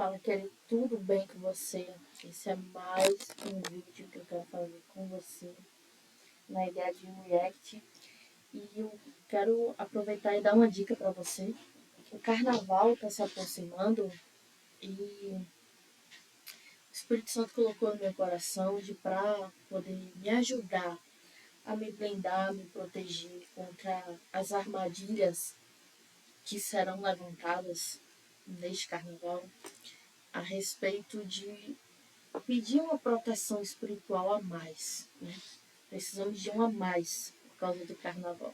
fala, querer tudo bem com você. Esse é mais um vídeo que eu quero fazer com você, na ideia de react. E eu quero aproveitar e dar uma dica para você. O carnaval está se aproximando e o Espírito Santo colocou no meu coração de para poder me ajudar a me blindar, me proteger contra as armadilhas que serão levantadas neste carnaval, a respeito de pedir uma proteção espiritual a mais, né? Precisamos de um a mais por causa do carnaval.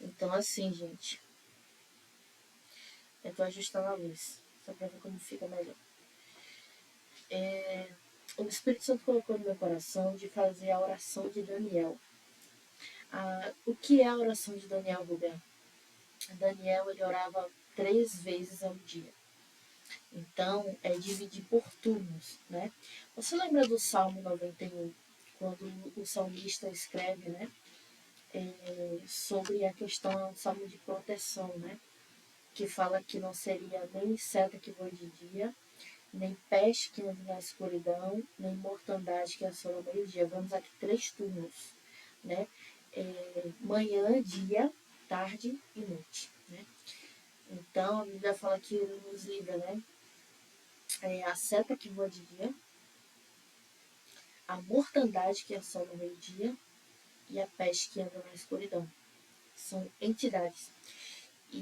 Então, assim, gente, eu tô ajustando a luz, só pra ver como fica melhor. O Espírito Santo colocou no meu coração de fazer a oração de Daniel. O que é a oração de Daniel, Rubem? Daniel, ele orava 3 vezes ao dia. Então, é dividir por turnos, né? Você lembra do Salmo 91, quando o salmista escreve, né? Sobre a questão do salmo de proteção, né? Que fala que não seria nem seta que voe de dia, nem peste que ande na escuridão, nem mortandade que assola ao meio-dia. Vamos aqui 3 turnos, né? Manhã, dia, tarde e noite, né? Então, a Bíblia fala que ele nos livra, né? A seta que voa de dia, a mortandade que assola ao meio-dia e a peste que anda na escuridão. São entidades. E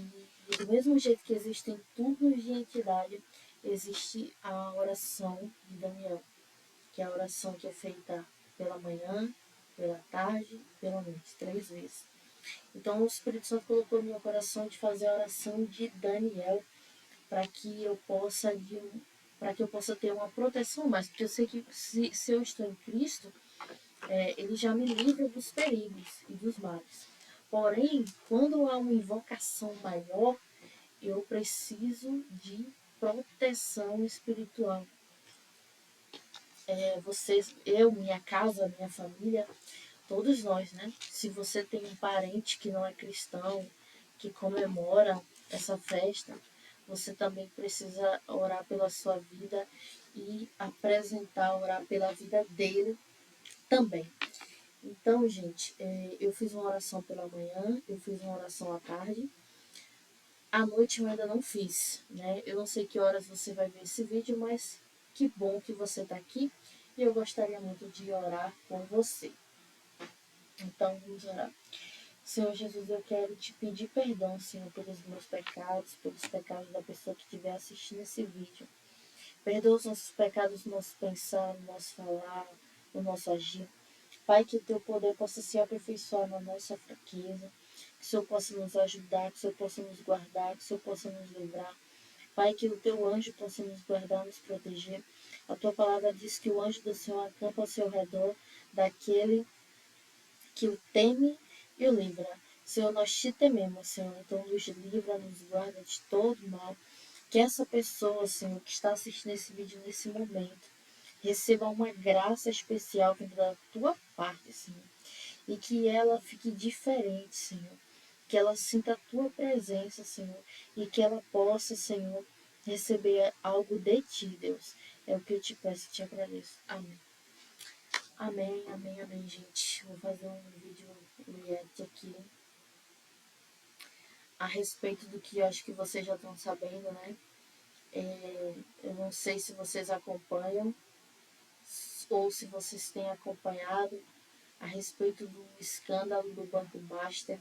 do mesmo jeito que existem turnos de entidade, existe a oração de Daniel, que é a oração que é feita pela manhã, pela tarde, pela noite, 3 vezes. Então o Espírito Santo colocou no meu coração de fazer a oração de Daniel para que eu possa ter uma proteção mais, porque eu sei que se eu estou em Cristo, ele já me livra dos perigos e dos males. Porém, quando há uma invocação maior, eu preciso de proteção espiritual. Vocês, eu, minha casa, minha família, todos nós, né? Se você tem um parente que não é cristão, que comemora essa festa, você também precisa orar pela sua vida e orar pela vida dele também. Então, gente, eu fiz uma oração pela manhã, eu fiz uma oração à tarde. À noite eu ainda não fiz, né? Eu não sei que horas você vai ver esse vídeo, mas que bom que você está aqui e eu gostaria muito de orar com você. Então, vamos orar. Senhor Jesus, eu quero te pedir perdão, Senhor, pelos meus pecados, pelos pecados da pessoa que estiver assistindo esse vídeo. Perdoa os nossos pecados no nosso pensar, no nosso falar, no nosso agir. Pai, que o teu poder possa se aperfeiçoar na nossa fraqueza, que o Senhor possa nos ajudar, que o Senhor possa nos guardar, que o Senhor possa nos livrar. Pai, que o teu anjo possa nos guardar, nos proteger. A tua palavra diz que o anjo do Senhor acampa ao seu redor daquele que o teme e o livra. Senhor, nós te tememos, Senhor, então nos livra, nos guarda de todo mal. Que essa pessoa, Senhor, que está assistindo esse vídeo nesse momento, receba uma graça especial vindo da tua parte, Senhor. E que ela fique diferente, Senhor. Que ela sinta a tua presença, Senhor. E que ela possa, Senhor, receber algo de ti, Deus. É o que eu te peço e te agradeço. Amém. Amém, amém, amém, gente. Vou fazer um vídeo react aqui a respeito do que eu acho que vocês já estão sabendo, né? Eu não sei se vocês acompanham ou se vocês têm acompanhado a respeito do escândalo do Banco Master,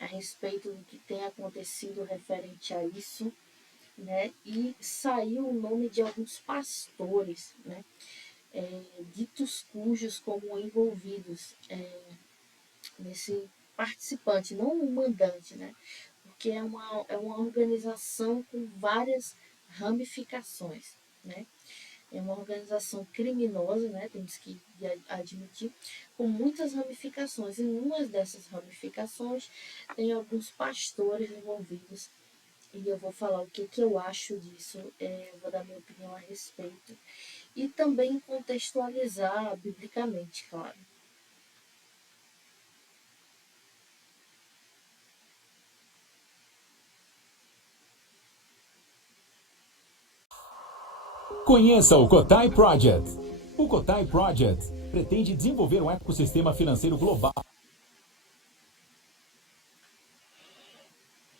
a respeito do que tem acontecido referente a isso, né? E saiu o nome de alguns pastores, né? Ditos cujos como envolvidos nesse participante, não o mandante, né? Porque é uma organização com várias ramificações, né? É uma organização criminosa, né? Temos que admitir, com muitas ramificações. E numa dessas ramificações tem alguns pastores envolvidos. E eu vou falar o que eu acho disso, eu vou dar minha opinião a respeito. E também contextualizar biblicamente, claro. Conheça o Cotai Project. O Cotai Project pretende desenvolver um ecossistema financeiro global,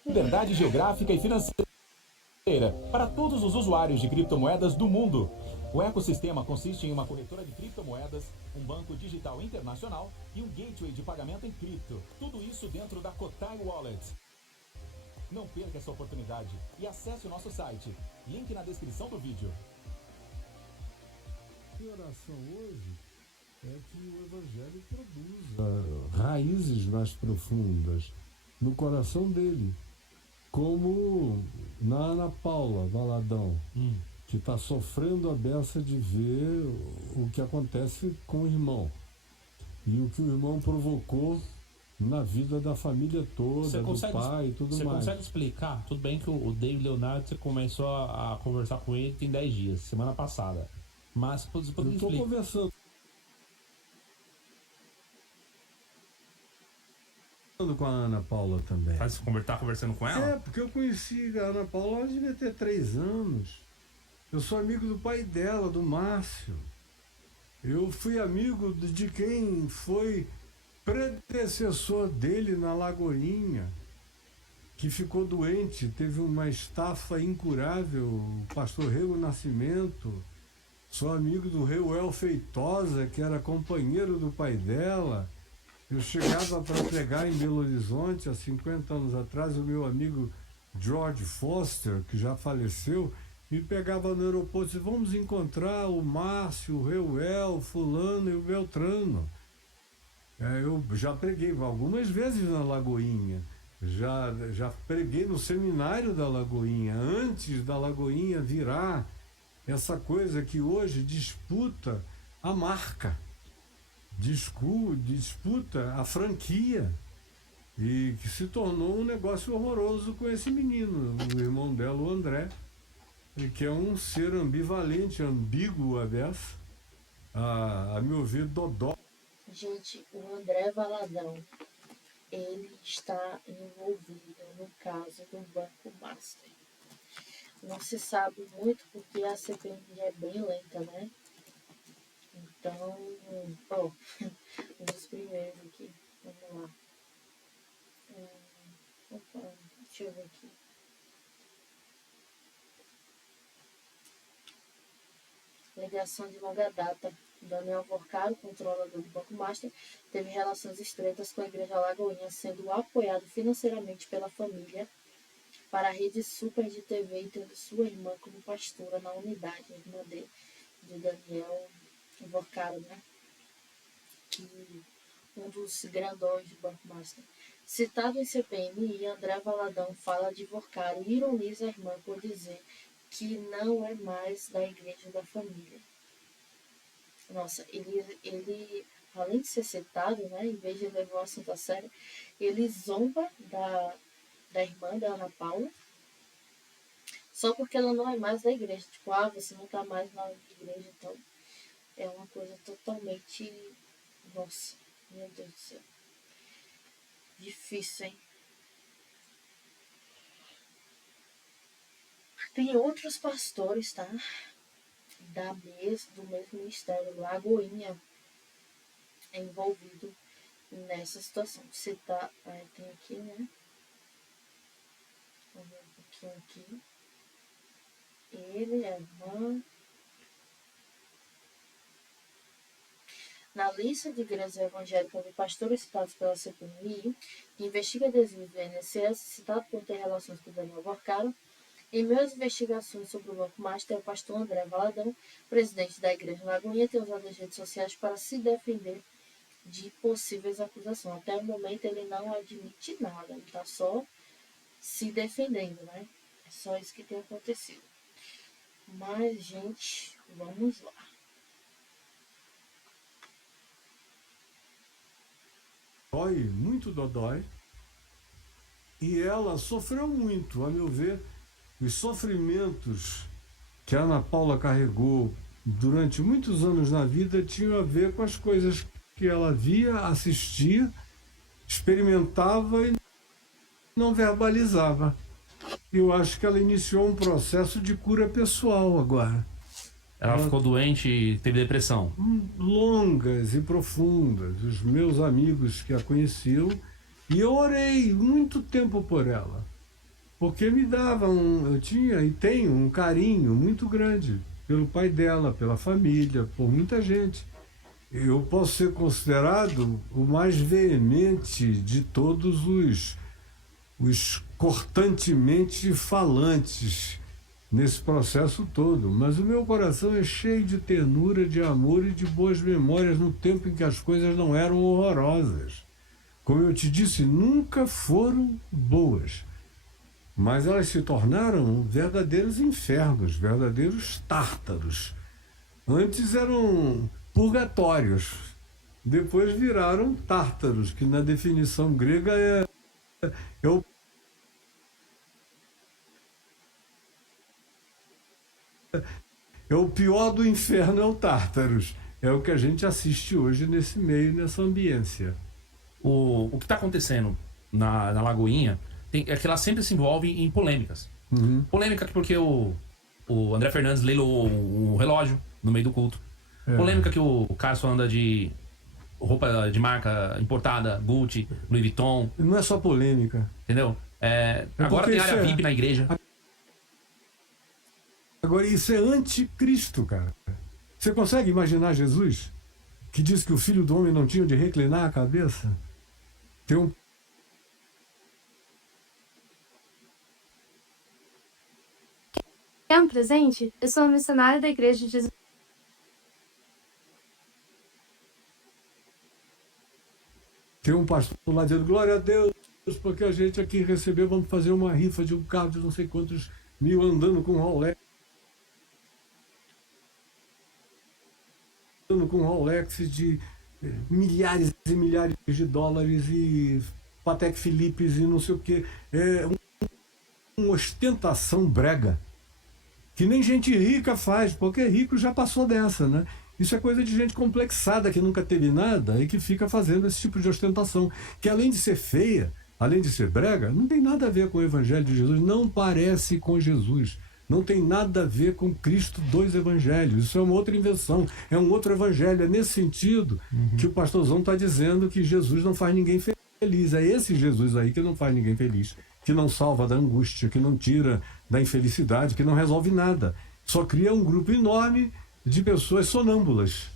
liberdade geográfica e financeira para todos os usuários de criptomoedas do mundo. O ecossistema consiste em uma corretora de criptomoedas, um banco digital internacional e um gateway de pagamento em cripto. Tudo isso dentro da Cotai Wallet. Não perca essa oportunidade e acesse o nosso site. Link na descrição do vídeo. A oração hoje é que o Evangelho produza raízes mais profundas no coração dele, como na Ana Paula Valadão, que está sofrendo a beça de ver o que acontece com o irmão e o que o irmão provocou na vida da família toda, do pai e tudo mais. Você consegue explicar? Tudo bem que o David Leonardo, você começou a conversar com ele tem 10 dias, semana passada. Mas você pode Eu estou explicar? conversando com a Ana Paula também. Tá conversando com ela? É, porque eu conheci a Ana Paula, ela devia ter 3 anos. Eu sou amigo do pai dela, do Márcio. Eu fui amigo de quem foi predecessor dele na Lagoinha, que ficou doente, teve uma estafa incurável, o pastor Rego Nascimento. Sou amigo do Reuel Feitosa, que era companheiro do pai dela. Eu chegava para pregar em Belo Horizonte há 50 anos atrás, o meu amigo George Foster, que já faleceu, me pegava no aeroporto e disse, vamos encontrar o Márcio, o Reuel, o fulano e o Beltrano. Eu já preguei algumas vezes na Lagoinha, já preguei no seminário da Lagoinha, antes da Lagoinha virar essa coisa que hoje disputa a marca, disputa a franquia, e que se tornou um negócio horroroso com esse menino, o irmão dela, o André, que é um ser ambivalente, ambíguo a beça, a meu ver, dodó. Gente, o André Valadão, ele está envolvido no caso do Banco Master. Não se sabe muito porque a CPMI é bem lenta, né? Então, um dos primeiros aqui, vamos lá. Opa, deixa eu ver aqui. Ligação de longa data. Daniel Vorcaro, controlador do Banco Master, teve relações estreitas com a Igreja Lagoinha, sendo apoiado financeiramente pela família para a rede super de TV e tendo sua irmã como pastora na unidade, a irmã de Daniel Vorcaro, né? Que um dos grandões do Banco Master. Citado em CPMI, André Valadão fala de Vorcaro e ironiza a irmã por dizer que não é mais da igreja da família. Nossa, ele além de ser citado, né, em vez de levar o assunto a sério, ele zomba da irmã da Ana Paula, só porque ela não é mais da igreja. Tipo, você não está mais na igreja, então é uma coisa totalmente... Nossa, meu Deus do céu. Difícil, hein? Tem outros pastores, tá? Do mesmo ministério, Lagoinha, envolvido nessa situação. Citar, tem aqui, né? Vamos ver um pouquinho aqui. Ele, a irmã. Na lista de igrejas evangélicas de pastores citados pela CPMI, que investiga desvio do INSS, citado por ter relações com Daniel Vorcaro, em meio às investigações sobre o Banco Master, o pastor André Valadão, presidente da Igreja Lagoinha, tem usado as redes sociais para se defender de possíveis acusações. Até o momento ele não admite nada, ele está só se defendendo, né? É só isso que tem acontecido. Mas, gente, vamos lá. Muito dodói, e ela sofreu muito, a meu ver. Os sofrimentos que a Ana Paula carregou durante muitos anos na vida tinham a ver com as coisas que ela via, assistia, experimentava e não verbalizava. Eu acho que ela iniciou um processo de cura pessoal agora. Ela ficou doente e teve depressão. Longas e profundas. Os meus amigos que a conheciam, e eu orei muito tempo por ela. Porque me davam, eu tinha e tenho um carinho muito grande pelo pai dela, pela família, por muita gente. Eu posso ser considerado o mais veemente de todos os cortantemente falantes nesse processo todo, mas o meu coração é cheio de ternura, de amor e de boas memórias no tempo em que as coisas não eram horrorosas. Como eu te disse, nunca foram boas, mas elas se tornaram verdadeiros infernos, verdadeiros tártaros. Antes eram purgatórios, depois viraram tártaros, que na definição grega é o pior do inferno, é o Tártaros. É o que a gente assiste hoje nesse meio, nessa ambiência. O que está acontecendo na Lagoinha é que ela sempre se envolve em polêmicas. Polêmica porque o André Fernandes leiloou o relógio no meio do culto. Polêmica que o Carson anda de roupa de marca importada, Gucci, Louis Vuitton. Não é só polêmica. Entendeu? Agora tem área VIP na igreja. Agora, isso é anticristo, cara. Você consegue imaginar Jesus, que diz que o Filho do Homem não tinha onde reclinar a cabeça? Tem um... Quer um presente? Eu sou uma missionária da Igreja de Jesus. Tem um pastor lá dizendo, glória a Deus, porque a gente aqui recebeu, vamos fazer uma rifa de um carro de não sei quantos mil andando com Rolex. Com Rolex de milhares e milhares de dólares e Patek Philipes e não sei o que. É uma ostentação brega que nem gente rica faz, porque rico já passou dessa, né? Isso é coisa de gente complexada que nunca teve nada e que fica fazendo esse tipo de ostentação, que além de ser feia, além de ser brega, não tem nada a ver com o Evangelho de Jesus, não parece com Jesus. Não tem nada a ver com Cristo dos Evangelhos. Isso é uma outra invenção, é um outro evangelho. É nesse sentido que o pastorzão está dizendo que Jesus não faz ninguém feliz. É esse Jesus aí que não faz ninguém feliz, que não salva da angústia, que não tira da infelicidade, que não resolve nada. Só cria um grupo enorme de pessoas sonâmbulas,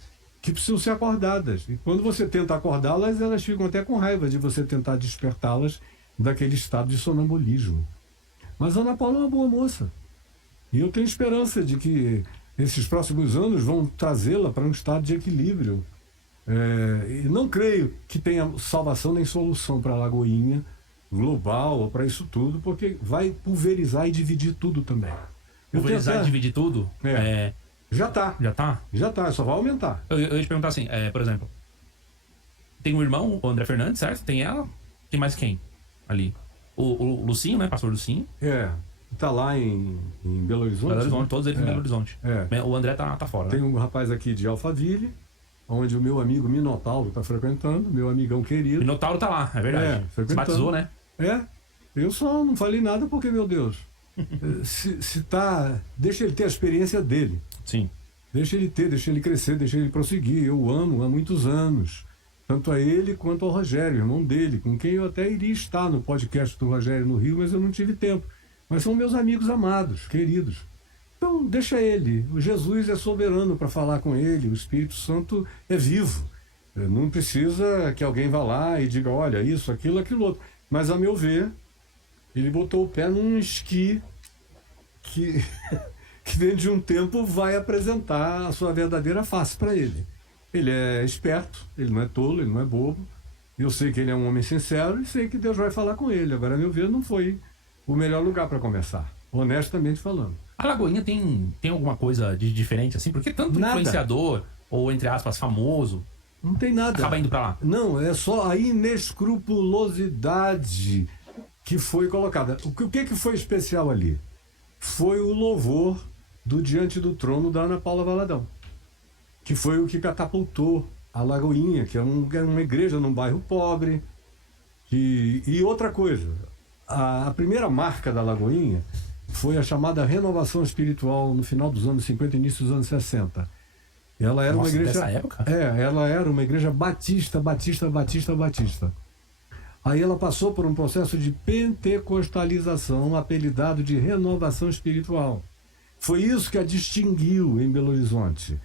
que precisam ser acordadas. E quando você tenta acordá-las, elas ficam até com raiva de você tentar despertá-las daquele estado de sonambulismo. Mas a Ana Paula é uma boa moça. E eu tenho esperança de que esses próximos anos vão trazê-la para um estado de equilíbrio. E não creio que tenha salvação nem solução para a Lagoinha global ou para isso tudo, porque vai pulverizar e dividir tudo também. Pulverizar e dividir tudo? Já está. Já tá? Já está, só vai aumentar. Eu ia te perguntar assim, por exemplo, tem um irmão, o André Fernandes, certo? Tem ela, tem mais quem ali? O Lucinho, né? Pastor Lucinho. Está lá em Belo Horizonte. Belo Horizonte, todos eles em Belo Horizonte. O André tá fora. Tem né? um rapaz aqui de Alphaville, onde o meu amigo Minotauro está frequentando, meu amigão querido. Minotauro tá lá, é verdade. Se batizou, né? Eu só não falei nada porque, meu Deus, deixa ele ter a experiência dele. Sim. Deixa ele ter, deixa ele crescer, deixa ele prosseguir. Eu amo há muitos anos, tanto a ele quanto ao Rogério, irmão dele, com quem eu até iria estar no podcast do Rogério no Rio, mas eu não tive tempo. Mas são meus amigos amados, queridos. Então, deixa ele. O Jesus é soberano para falar com ele. O Espírito Santo é vivo. Não precisa que alguém vá lá e diga, olha, isso, aquilo, aquilo outro. Mas, a meu ver, ele botou o pé num esqui que dentro de um tempo vai apresentar a sua verdadeira face para ele. Ele é esperto, ele não é tolo, ele não é bobo. Eu sei que ele é um homem sincero e sei que Deus vai falar com ele. Agora, a meu ver, não foi o melhor lugar para começar, honestamente falando. A Lagoinha tem alguma coisa de diferente, assim? Porque tanto influenciador, ou entre aspas, famoso, não tem nada. Acaba indo para lá. Não, é só a inescrupulosidade que foi colocada. O que foi especial ali? Foi o louvor do Diante do Trono da Ana Paula Valadão, que foi o que catapultou a Lagoinha, que é uma igreja num bairro pobre. E outra coisa, a primeira marca da Lagoinha foi a chamada renovação espiritual no final dos anos 50 e início dos anos 60. Ela era uma igreja. Dessa época? Ela era uma igreja batista. Aí ela passou por um processo de pentecostalização, apelidado de renovação espiritual. Foi isso que a distinguiu em Belo Horizonte.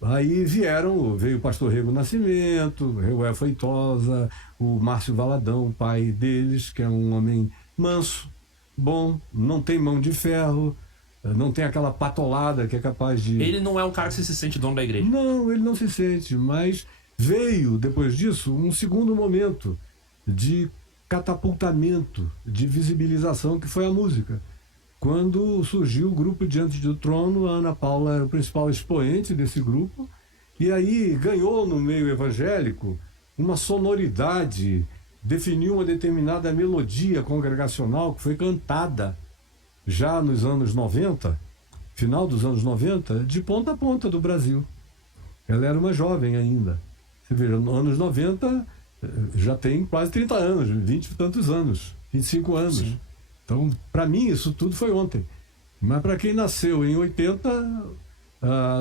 Aí veio o pastor Rego Nascimento, o Reuel Feitosa, o Márcio Valadão, o pai deles, que é um homem manso, bom, não tem mão de ferro, não tem aquela patolada que é capaz de... Ele não é um cara que se sente dono da igreja. Não, ele não se sente, mas veio, depois disso, um segundo momento de catapultamento, de visibilização, que foi a música. Quando surgiu o grupo Diante do Trono, a Ana Paula era o principal expoente desse grupo, e aí ganhou no meio evangélico uma sonoridade, definiu uma determinada melodia congregacional que foi cantada já nos anos 90, final dos anos 90, de ponta a ponta do Brasil. Ela era uma jovem ainda. Você veja, nos anos 90 já tem quase 30 anos, 20 e tantos anos, 25 anos. Sim. Então, para mim, isso tudo foi ontem. Mas para quem nasceu em 80,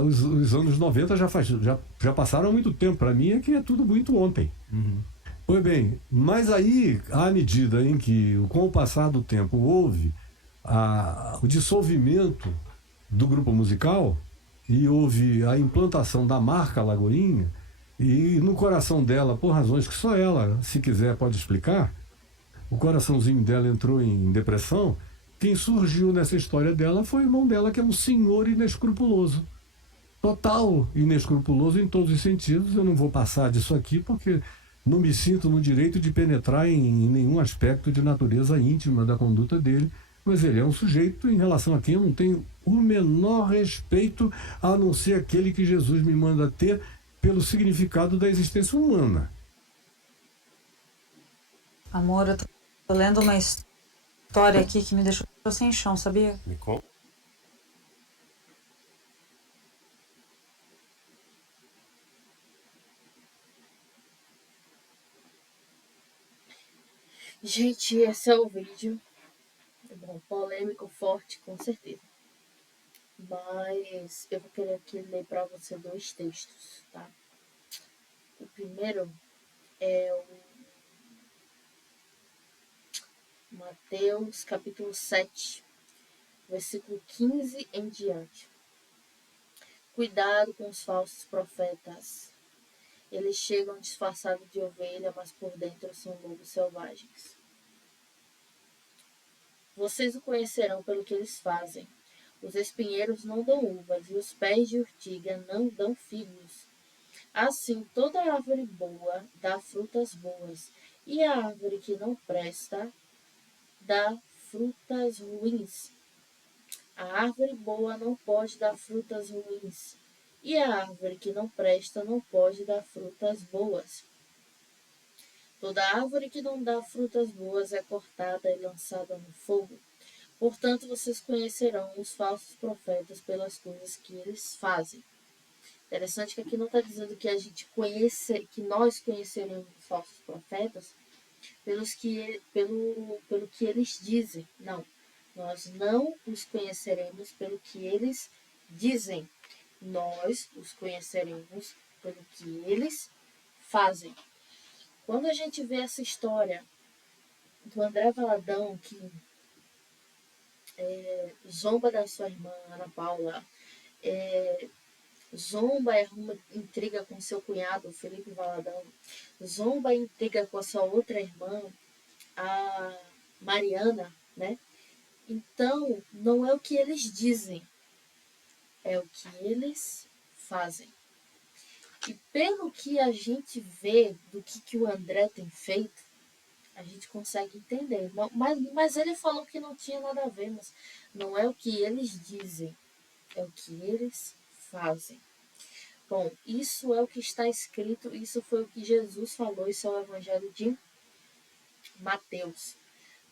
os anos 90 já passaram muito tempo. Para mim é que é tudo muito ontem. Uhum. Pois bem, mas aí, à medida em que, com o passar do tempo, houve o dissolvimento do grupo musical e houve a implantação da marca Lagoinha, e no coração dela, por razões que só ela, se quiser, pode explicar, o coraçãozinho dela entrou em depressão. Quem surgiu nessa história dela foi o irmão dela, que é um senhor inescrupuloso. Total inescrupuloso em todos os sentidos. Eu não vou passar disso aqui porque não me sinto no direito de penetrar em nenhum aspecto de natureza íntima da conduta dele, mas ele é um sujeito em relação a quem eu não tenho o menor respeito, a não ser aquele que Jesus me manda ter pelo significado da existência humana. Amor, eu tô lendo uma história aqui que me deixou sem chão, sabia? Me conta. Gente, esse é o vídeo. Bom, polêmico, forte, com certeza. Mas eu vou querer aqui ler para você 2 textos, tá? O primeiro é o Mateus, capítulo 7, versículo 15 em diante. Cuidado com os falsos profetas. Eles chegam disfarçados de ovelha, mas por dentro são lobos selvagens. Vocês o conhecerão pelo que eles fazem. Os espinheiros não dão uvas, e os pés de urtiga não dão figos. Assim, toda árvore boa dá frutas boas, e a árvore que não presta dá frutas ruins. A árvore boa não pode dar frutas ruins, e a árvore que não presta não pode dar frutas boas. Toda árvore que não dá frutas boas é cortada e lançada no fogo. Portanto, vocês conhecerão os falsos profetas pelas coisas que eles fazem. Interessante que aqui não está dizendo que a gente conhece, que nós conheceremos os falsos profetas pelo que eles dizem. Não, nós não os conheceremos pelo que eles dizem. Nós os conheceremos pelo que eles fazem. Quando a gente vê essa história do André Valadão, que zomba da sua irmã, Ana Paula, zomba e arruma intriga com seu cunhado, Felipe Valadão, zomba e intriga com a sua outra irmã, a Mariana, né? Então, não é o que eles dizem, é o que eles fazem. E pelo que a gente vê do que o André tem feito, a gente consegue entender. Mas ele falou que não tinha nada a ver, mas não é o que eles dizem, é o que eles fazem. Bom, isso é o que está escrito, isso foi o que Jesus falou, isso é o Evangelho de Mateus.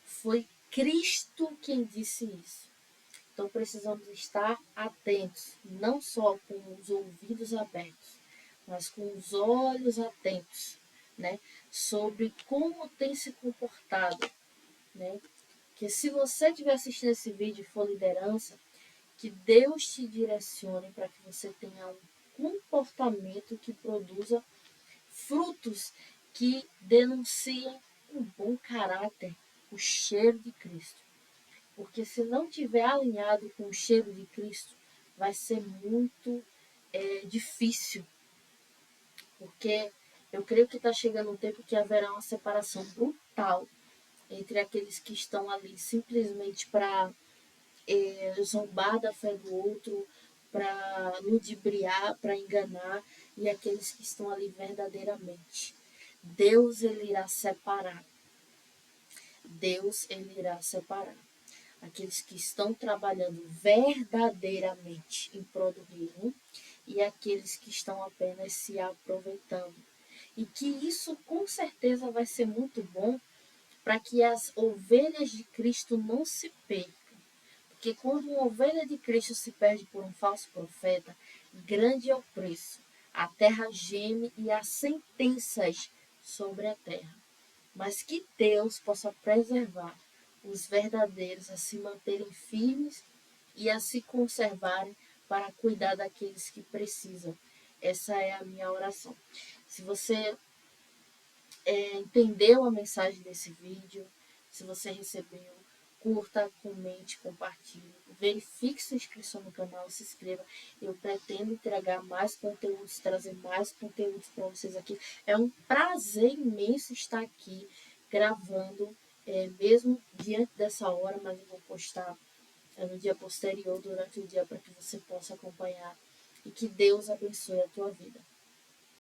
Foi Cristo quem disse isso. Então precisamos estar atentos, não só com os ouvidos abertos, mas com os olhos atentos, né, sobre como tem se comportado, né, Que se você estiver assistindo esse vídeo e for liderança, que Deus te direcione para que você tenha um comportamento que produza frutos que denunciem um bom caráter, o cheiro de Cristo. Porque se não tiver alinhado com o cheiro de Cristo, vai ser muito difícil. Porque eu creio que está chegando um tempo que haverá uma separação brutal entre aqueles que estão ali simplesmente para zombar da fé do outro, para ludibriar, para enganar, e aqueles que estão ali verdadeiramente. Deus, ele irá separar. Deus, ele irá separar aqueles que estão trabalhando verdadeiramente em prol do reino e aqueles que estão apenas se aproveitando. E que isso com certeza vai ser muito bom para que as ovelhas de Cristo não se percam. Porque quando uma ovelha de Cristo se perde por um falso profeta, grande é o preço. A terra geme e há sentenças sobre a terra. Mas que Deus possa preservar os verdadeiros a se manterem firmes e a se conservarem para cuidar daqueles que precisam. Essa é a minha oração. Se você entendeu a mensagem desse vídeo, se você recebeu, curta, comente, compartilhe, verifique sua inscrição no canal, se inscreva. Eu pretendo entregar mais conteúdos, trazer mais conteúdos para vocês aqui. É um prazer imenso estar aqui gravando, mesmo diante dessa hora, mas eu vou postar no dia posterior, durante o dia, para que você possa acompanhar e que Deus abençoe a tua vida.